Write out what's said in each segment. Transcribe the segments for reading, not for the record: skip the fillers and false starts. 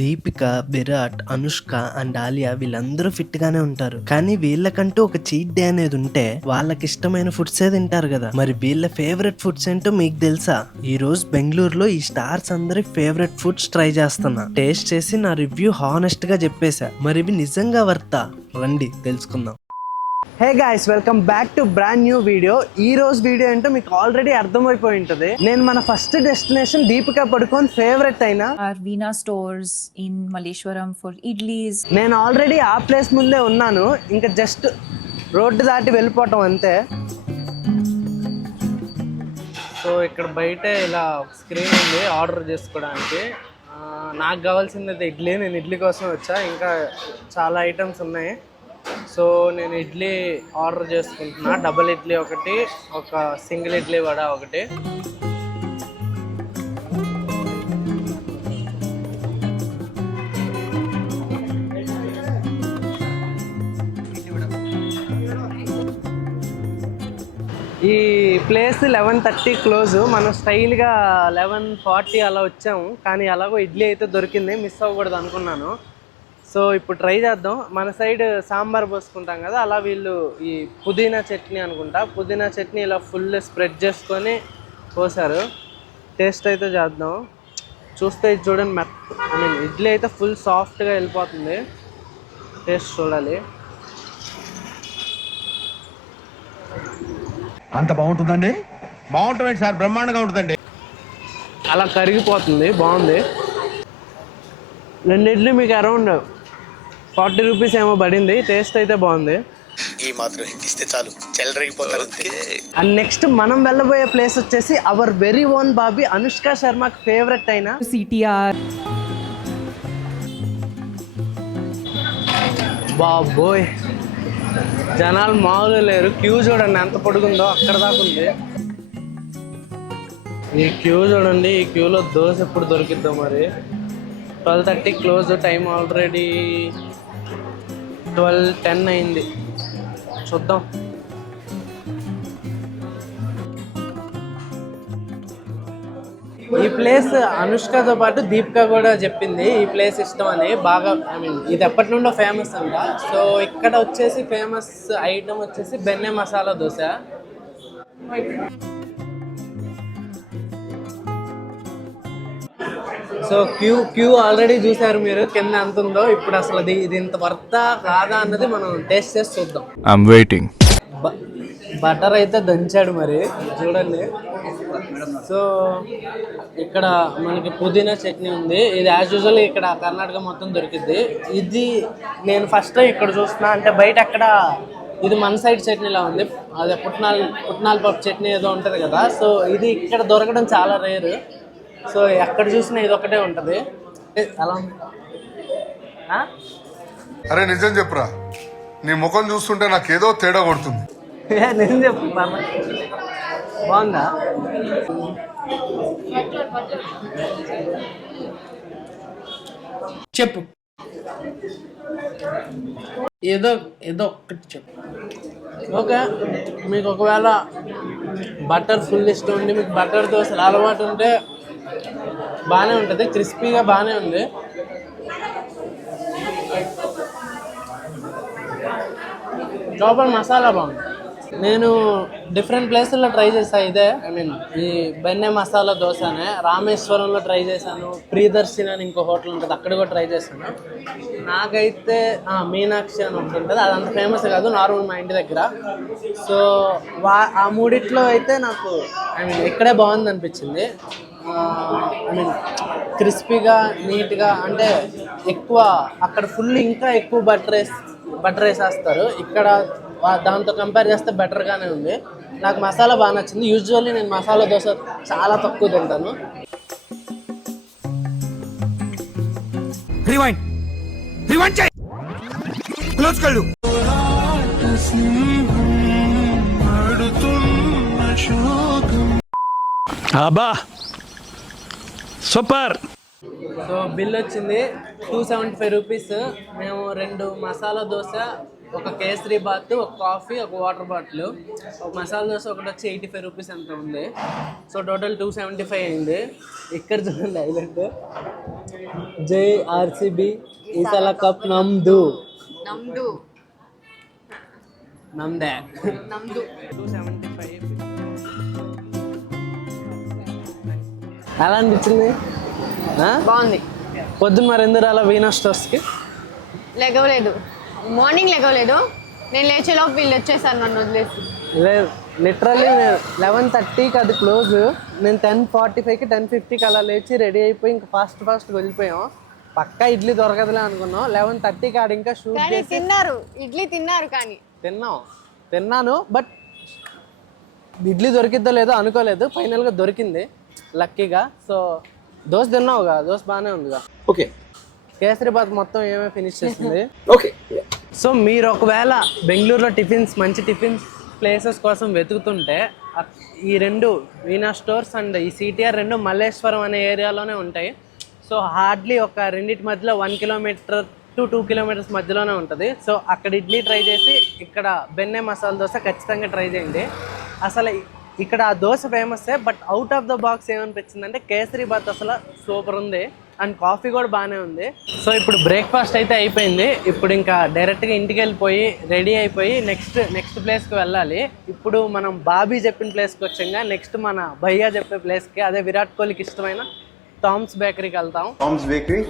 Deepika, Virat, Anushka and Alia వీళ్ళందరూ fit గానే ఉంటారు. కానీ వీళ్ళకంటూ ఒక చీట్ డే అనేది ఉంటే వాళ్ళకి ఇష్టమైన ఫుడ్స్ ఏ తింటారు కదా. మరి వీళ్ళ ఫేవరెట్ ఫుడ్స్ ఏంటో మీకు తెలుసా? ఈ రోజు బెంగళూరులో ఈ స్టార్స్ అందరి ఫేవరెట్ ఫుడ్స్ ట్రై చేస్తున్నా. టేస్ట్ చేసి నా రివ్యూ హానెస్ట్ గా చెప్పేశా. మరి ఇవి నిజంగా వర్తా? రండి తెలుసుకుందాం. Hey guys, welcome back to brand new video. ఈ రోజు వీడియో ఏంటో మీకు ఆల్రెడీ అర్థమైపోయి ఉంటది. నేను మన ఫస్ట్ డెస్టినేషన్ దీపిక పడుకోన్ ఫేవరెట్ అయిన Veena stores in Malleshwaram for idlis. నేను ఆల్రెడీ ఆ ప్లేస్ ముందే ఉన్నాను. ఇంకా జస్ట్ రోడ్డు దాటి వెళ్ళిపోవటం అంతే. సో ఇక్కడ బయట ఇలా స్క్రీన్ ఉంది ఆర్డర్ చేసుకోవడానికి. నాకు కావాల్సింది అయితే ఇడ్లీ. నేను ఇడ్లీ కోసం వచ్చా. ఇంకా చాలా ఐటమ్స్ ఉన్నాయి. సో నేను ఇడ్లీ ఆర్డర్ చేసుకుంటున్నా. డబుల్ ఇడ్లీ ఒకటి, ఒక సింగిల్ ఇడ్లీ వడ ఒకటి. ఈ ప్లేస్ 11:30 క్లోజ్. మనం స్టైల్గా 11:40 అలా వచ్చాము. కానీ అలాగో ఇడ్లీ అయితే దొరికింది. మిస్ అవ్వకూడదు అనుకున్నాను. సో ఇప్పుడు ట్రై చేద్దాం. మన సైడ్ సాంబార్ పోసుకుంటాం కదా, అలా వీళ్ళు ఈ పుదీనా చట్నీ అనుకుంటా. పుదీనా చట్నీ ఇలా ఫుల్ స్ప్రెడ్ చేసుకొని పోసారు. టేస్ట్ అయితే చేద్దాం. చూస్తే ఇది చూడండి, ఇడ్లీ అయితే ఫుల్ సాఫ్ట్గా వెళ్ళిపోతుంది. టేస్ట్ చూడాలి. అంత బాగుంటుందండి? బాగుంటుంది సార్, బ్రహ్మాండంగా ఉంటుందండి. అలా కరిగిపోతుంది, బాగుంది. 2 ఇడ్లీ మీకు అరౌండ్ 40 రూపీస్ ఏమో పడింది. టేస్ట్ అయితే బాగుంది. ఈ మాత్రం ఇస్తే చాలు, చెల్లరగిపోతారు. అండ్ నెక్స్ట్ మనం వెళ్ళబోయే ప్లేస్ వచ్చేసి our very own Bobby Anushka శర్మకి ఫేవరెట్ అయిన CTR. బాబోయ్, జనాలు మామూలు లేరు. క్యూ చూడండి ఎంత పొడుగుందో, అక్కడ దాకా ఉంది. ఈ క్యూ చూడండి. ఈ క్యూలో దోశ ఎప్పుడు దొరికిద్దో మరి. 12:30 క్లోజ్. టైం ఆల్రెడీ 12:10 అయింది. చూద్దాం. ఈ ప్లేస్ అనుష్కతో పాటు దీపిక కూడా చెప్పింది ఈ ప్లేస్ ఇష్టం అని. బాగా ఇది ఎప్పటి నుండో ఫేమస్ అంట. సో ఇక్కడ వచ్చేసి ఫేమస్ ఐటమ్ వచ్చేసి benne masala dosa. So queue already చూసారు మీరు కింద ఎంత ఉందో. ఇప్పుడు అసలు ఇది ఇంత వర్తా కాదా అన్నది మనం టేస్ట్ చేసి చూద్దాం. I'm waiting. బటర్ అయితే దంచాడు మరి, చూడండి. సో ఇక్కడ మనకి పుదీనా చట్నీ ఉంది. ఇది యాజ్ యూజువల్ ఇక్కడ కర్ణాటక మొత్తం దొరికిద్ది. ఇది నేను ఫస్ట్ టైం ఇక్కడ చూస్తున్నా. అంటే బయట అక్కడ ఇది మన సైడ్ చట్నీలా ఉంది. అదే పుట్నాల పప్పు చట్నీ ఏదో ఉంటుంది కదా. సో ఇది ఇక్కడ దొరకడం చాలా రేరు. సో ఎక్కడ చూసినా ఇది ఒకటే ఉంటుంది. అలా అరే నిజం చెప్పురా, నీ ముఖం చూస్తుంటే నాకేదో తేడా కొడుతుంది. నిజం చెప్పు. బాగుందా? చెప్పు, ఏదో ఒక్కటి చెప్పు. ఓకే, మీకు ఒకవేళ బటర్ ఫుల్ ఇష్టం ఉండి మీకు బటర్ దోశలు అలవాటు ఉంటే బాగానే ఉంటుంది. క్రిస్పీగా బాగానే ఉంది. లోపల మసాలా బాగుంది. నేను డిఫరెంట్ ప్లేసుల్లో ట్రై చేశాను ఇదే. ఈ బెన్నె మసాలా దోశనే రామేశ్వరంలో ట్రై చేశాను. ప్రియదర్శిని అని ఇంకో హోటల్ ఉంటుంది, అక్కడ కూడా ట్రై చేశాను. నాకైతే మీనాక్షి అని ఒకటి ఉంటుంది. అదంత ఫేమస్ కాదు, నార్మల్ మా ఇంటి దగ్గర. సో ఆ మూడిట్లో అయితే నాకు ఇక్కడే బాగుంది అనిపించింది. క్రిస్పీగా నీట్గా, అంటే ఎక్కువ అక్కడ ఫుల్ ఇంకా ఎక్కువ బటర్ వేసేస్తారు. ఇక్కడ దాంతో కంపేర్ చేస్తే బెటర్గానే ఉంది. నాకు మసాలా బాగా నచ్చింది. యూజువల్లీ నేను మసాలా దోశ చాలా తక్కువ తింటాను. సూపర్. సో బిల్ వచ్చింది 275 రూపీస్. మేము 2 మసాలా దోశ, ఒక కేసరి బాత్, ఒక కాఫీ, ఒక వాటర్ బాటిల్, ఒక మసాలా దోశ ఒకటి వచ్చి 85 రూపీస్ ఎంత ఉంది. సో టోటల్ 275 అయింది. ఇక్కడ చూడండి హైలైట్, జై ఆర్సిబి ఈసాల కప్ నమ్దే 275. ఎలా అనిపించింది? బాగుంది. పొద్దున్న మరి ఎందుకు అలా వీనా స్టోర్స్కి? లెగవలేదు, మార్నింగ్ లెగవలేదు. నేను లేచేలోపు వీళ్ళు వచ్చేసారు నన్ను వదిలేసి. లేదు, లిటరల్లీ 11:30కి అది క్లోజ్. నేను 10:45కి 10:50కి అలా లేచి రెడీ అయిపోయి ఇంకా ఫాస్ట్గా వెళ్ళిపోయాం. పక్కా ఇడ్లీ దొరకదులే అనుకున్నాం. 11:30కి ఆడ ఇంకా షూట్ కానీ చేసి తిన్నారు, ఇడ్లీ తిన్నారు. కానీ తిన్నాను, బట్ ఇడ్లీ దొరికిద్దో లేదో అనుకోలేదు. ఫైనల్గా దొరికింది లక్కీగా. సో దోశ తిన్నావుగా, దోశ బాగానే ఉందిగా. ఓకే, కేసరిబాత్ మొత్తం ఏమేమి ఫినిష్ చేసింది. ఓకే, సో మీరు ఒకవేళ బెంగళూరులో మంచి టిఫిన్స్ ప్లేసెస్ కోసం వెతుకుతుంటే ఈ రెండు వీనా స్టోర్స్ అండ్ ఈ సిటిఆర్ రెండు మల్లేశ్వరం అనే ఏరియాలోనే ఉంటాయి. సో హార్డ్లీ ఒక రెండింటి మధ్యలో 1 కిలోమీటర్ to 2 కిలోమీటర్స్ మధ్యలోనే ఉంటుంది. సో అక్కడ ఇడ్లీ ట్రై చేసి ఇక్కడ బెన్నె మసాలా దోశ ఖచ్చితంగా ట్రై చేయండి. అసలు ఇక్కడ ఆ దోశ ఫేమస్సే, but out of the box ఏమనిపించిందంటే కేసరిబాత్ అసలు సూపర్ ఉంది అండ్ కాఫీ కూడా బాగానే ఉంది. సో ఇప్పుడు బ్రేక్ఫాస్ట్ అయితే అయిపోయింది. ఇప్పుడు ఇంకా డైరెక్ట్గా ఇంటికి వెళ్ళిపోయి రెడీ అయిపోయి నెక్స్ట్ ప్లేస్కి వెళ్ళాలి. ఇప్పుడు మనం బాబీ చెప్పిన ప్లేస్కి వచ్చాక నెక్స్ట్ మన భయ్యా చెప్పే ప్లేస్కి, అదే విరాట్ కోహ్లీకి ఇష్టమైన టామ్స్ బేకరీకి వెళ్తాం. Toms bakery.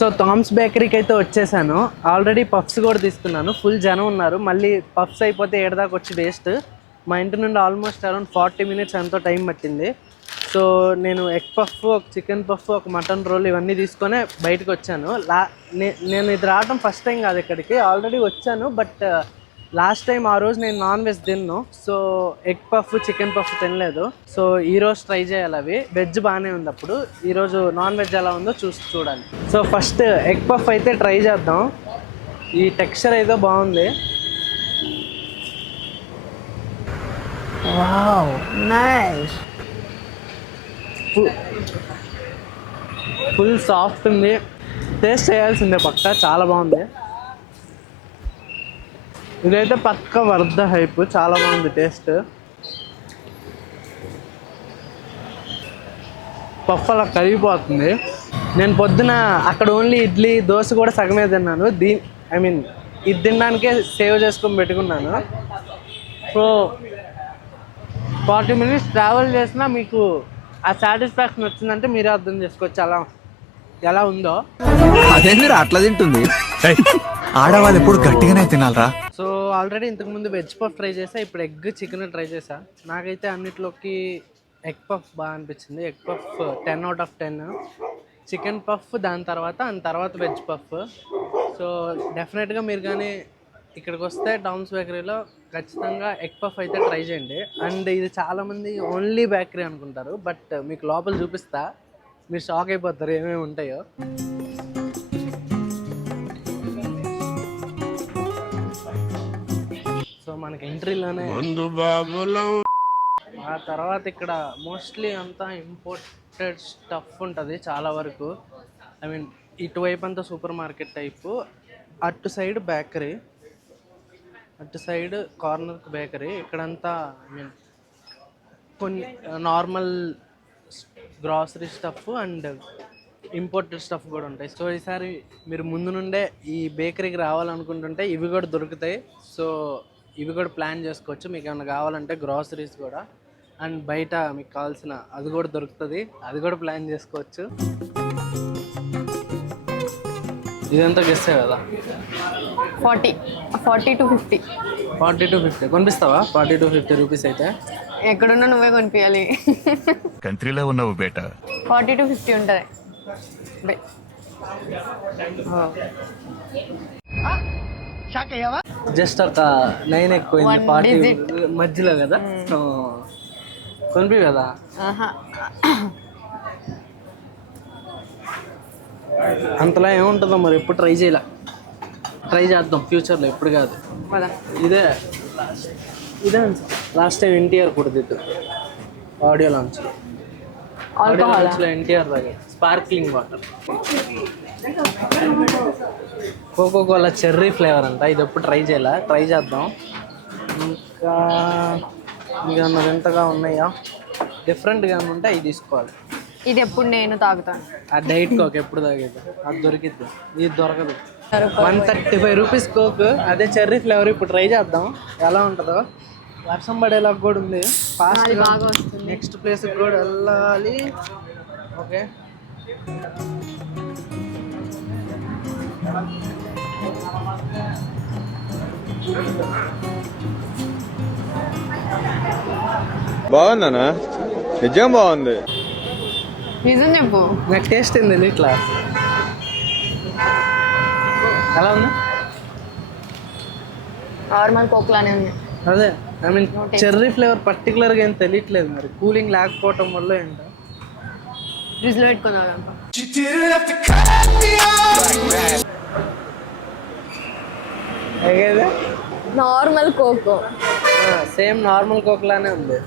సో టామ్స్ బేకరీకి అయితే వచ్చేసాను. ఆల్రెడీ పఫ్స్ కూడా తీసుకున్నాను. ఫుల్ జనం ఉన్నారు. మళ్ళీ పఫ్స్ అయిపోతే ఏడదాకా వచ్చి వేస్ట్. మా ఇంటి నుండి ఆల్మోస్ట్ అరౌండ్ 40 మినిట్స్ ఎంతో టైం పట్టింది. సో నేను ఎగ్ పఫ్, ఒక చికెన్ పఫ్, ఒక మటన్ రోల్ ఇవన్నీ తీసుకొని బయటకు వచ్చాను. నేను ఇది రావడం ఫస్ట్ టైం కాదు ఇక్కడికి, ఆల్రెడీ వచ్చాను. బట్ లాస్ట్ టైం ఆ రోజు నేను నాన్ వెజ్ తిన్నాను. So egg puff, chicken puff తినలేదు. సో ఈరోజు ట్రై చేయాలి. అవి వెజ్ బాగానే ఉంది. అప్పుడు ఈరోజు నాన్ వెజ్ ఎలా ఉందో చూడాలి. సో ఫస్ట్ ఎగ్ పఫ్ అయితే ట్రై చేద్దాం. ఈ టెక్స్చర్ అయితే బాగుంది. Wow, nice. ఫుల్ సాఫ్ట్ ఉంది. టేస్ట్ చేయాల్సిందే పక్కా, చాలా బాగుంది. ఇదైతే పక్క వర్ధ హైప్, చాలా బాగుంది టేస్ట్. పఫ్ అలా కరిగిపోతుంది. నేను పొద్దున అక్కడ ఓన్లీ ఇడ్లీ దోశ కూడా సగమే తిన్నాను. ఇది తినడానికే సేవ్ చేసుకొని పెట్టుకున్నాను. సో 40 మినిట్స్ ట్రావెల్ చేసినా మీకు ఆ సాటిస్ఫాక్షన్ వచ్చిందంటే మీరే అర్థం చేసుకోవచ్చు ఎలా ఉందో. అదే మీరు అట్లా తింటుంది. ఆడవాళ్ళు ఎప్పుడు గట్టిగానే తినాలరా. సో ఆల్రెడీ ఇంతకుముందు వెజ్ పఫ్ ట్రై చేసా, ఇప్పుడు ఎగ్ చికెన్ ట్రై చేసా. నాకైతే అన్నిట్లోకి ఎగ్ పఫ్ బాగా అనిపించింది. Egg puff 10 out of 10. Chicken puff దాని తర్వాత వెజ్ పఫ్. సో డెఫినెట్గా మీరు కానీ ఇక్కడికి వస్తే టామ్స్ బేకరీలో ఖచ్చితంగా ఎగ్ పఫ్ అయితే ట్రై చేయండి. అండ్ ఇది చాలామంది ఓన్లీ బేకరీ అనుకుంటారు, బట్ మీకు లోపల చూపిస్తా, మీరు షాక్ అయిపోతారు ఏమేమి ఉంటాయో. సో మనకి ఎంట్రీలోనే ఆ తర్వాత ఇక్కడ మోస్ట్లీ అంతా ఇంపోర్టెడ్ స్టఫ్ ఉంటుంది చాలా వరకు. ఇటువైపు అంతా సూపర్ మార్కెట్ టైపు, అటు సైడ్ బేకరీ, అటు సైడ్ కార్నర్కి బేకరీ. ఇక్కడంతా కొన్ని normal grocery stuff and imported stuff కూడా ఉంటాయి. సో ఈసారి మీరు ముందు నుండే ఈ బేకరీకి రావాలనుకుంటుంటే ఇవి కూడా దొరుకుతాయి. సో ఇవి కూడా ప్లాన్ చేసుకోవచ్చు. మీకు ఏమైనా కావాలంటే గ్రాసరీస్ కూడా, అండ్ బయట మీకు కావాల్సిన అది కూడా దొరుకుతుంది, అది కూడా ప్లాన్ చేసుకోవచ్చు. ఇదంతా గెస్సే కదా. 40 to 50. 40 to 50 కొనిపిస్తావా? 40 to 50 రూపీస్ అయితే ఎక్కడున్నా నువ్వే కొనిపించాలి. కంట్రీలో ఉన్నావు బేటా. 40 to 50 ఉంటుంది. జస్ట్ ఒక 9 ఎక్కువైంది, 40 మధ్యలో కదా. కొనిపి కదా. అంతలా ఏముంటుందో మరి, ఎప్పుడు ట్రై చేద్దాం ఫ్యూచర్లో, ఎప్పుడు కాదు. ఇదే ఇదే లాస్ట్ టైం ఎన్టీఆర్ కుడదిద్దు ఆడియో లాంచ్ ఆల్కహాల్ ఎన్టీఆర్ దగ్గర sparkling water Coca Cola cherry flavour అంట. ఇది ఎప్పుడు ట్రై చేయాల, ట్రై చేద్దాం. ఇంకా ఇంకా ఎంతగా ఉన్నాయా డిఫరెంట్గా ఉంటే అవి తీసుకోవాలి. ఇది ఎప్పుడు నేను తాగుతాను. ఆ డైట్ కోక్ ఎప్పుడు తాగేది, అది దొరికిద్ది, ఇది దొరకదు. 135 రూపీస్ కోక్, అదే చెర్రీ ఫ్లేవర్. ఇప్పుడు ట్రై చేద్దాం ఎలా ఉంటుందో. వర్షం పడేలాగా కూడా ఉంది. ఫాస్ట్ బాగా వస్తుంది. నెక్స్ట్ ప్లేస్కి కూడా వెళ్ళాలి. ఓకే బాగుందనా? నిజం బాగుంది. నిజం చెప్పు. నాకు టేస్ట్ ఏంది ఇట్లా ఎలా ఉంది? నార్మల్ కోక్ లానే ఉంది. అదే ఐ మీన్ చెర్రీ ఫ్లేవర్ పర్టికులర్గా ఏం తెలియట్లేదు. మరి కూలింగ్ లేకపోవటం వల్ల ఏంటో. ఫ్రిడ్జ్ లో పెట్టుకున్నాను. Normal coke same normal coke లానే ఉంది.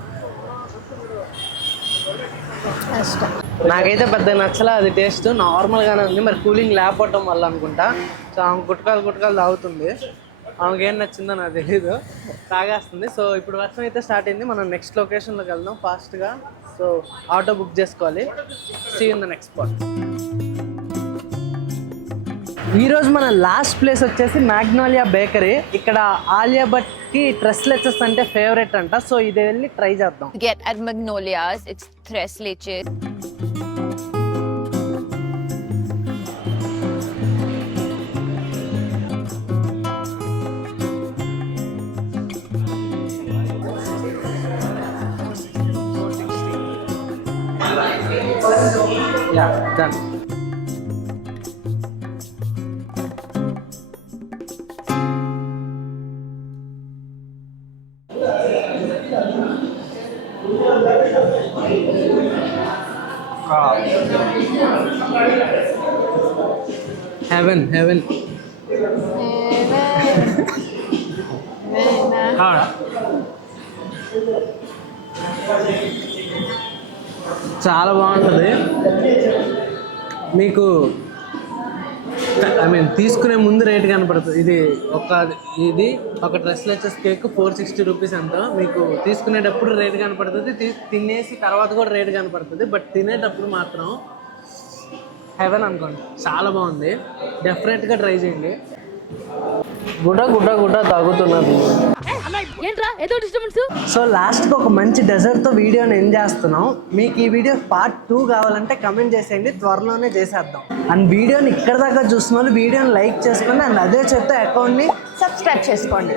నాకైతే పెద్ద నచ్చలే అది టేస్ట్, నార్మల్గానే ఉంది. మరి కూలింగ్ లేకపోవటం వల్ల అనుకుంటా. సో ఆమె గుట్కాలు తాగుతుంది. ఆమెకేం నచ్చిందో నాకు తెలీదు, తాగేస్తుంది. సో ఇప్పుడు వర్షం అయితే స్టార్ట్ అయింది. మనం నెక్స్ట్ లొకేషన్లోకి వెళ్దాం ఫాస్ట్గా. సో ఆటో బుక్ చేసుకోవాలి. See in the next spot. ఈరోజు మన లాస్ట్ ప్లేస్ వచ్చేసి మ్యాగ్నోలియా బేకరీ. ఇక్కడ ఆలియా భట్కి ట్రెస్ లెచెస్ అంటే ఫేవరెట్ అంట. సో ఇది వెళ్ళి ట్రై చేద్దాం. Get at Magnolia's, it's tres leches. Yeah done. Heaven చాలా బాగుంటుంది. మీకు ఐ మీన్ తీసుకునే ముందు రేట్ కనపడుతుంది. ఇది ఒక డ్రెస్ వచ్చేసి కేక్ 460 రూపీస్ అంట. మీకు తీసుకునేటప్పుడు రేట్ కనపడుతుంది, తినేసి తర్వాత కూడా రేట్ కనపడుతుంది. బట్ తినేటప్పుడు మాత్రం హెవెన్ అనుకోండి. చాలా బాగుంది, డెఫినెట్గా ట్రై చేయండి. గుడ్డ తాగుతున్నది. సో లాస్ట్కి ఒక మంచి డెజర్ట్తో వీడియోని ఎండ్ చేస్తున్నాం. మీకు ఈ వీడియో పార్ట్ 2 కావాలంటే కమెంట్ చేసేయండి, త్వరలోనే చేసేద్దాం. అండ్ వీడియోని ఇక్కడ దాకా చూసిన వాళ్ళు వీడియోని లైక్ చేసుకోండి. అండ్ అదే చెప్తే అకౌంట్ని సబ్స్క్రైబ్ చేసుకోండి.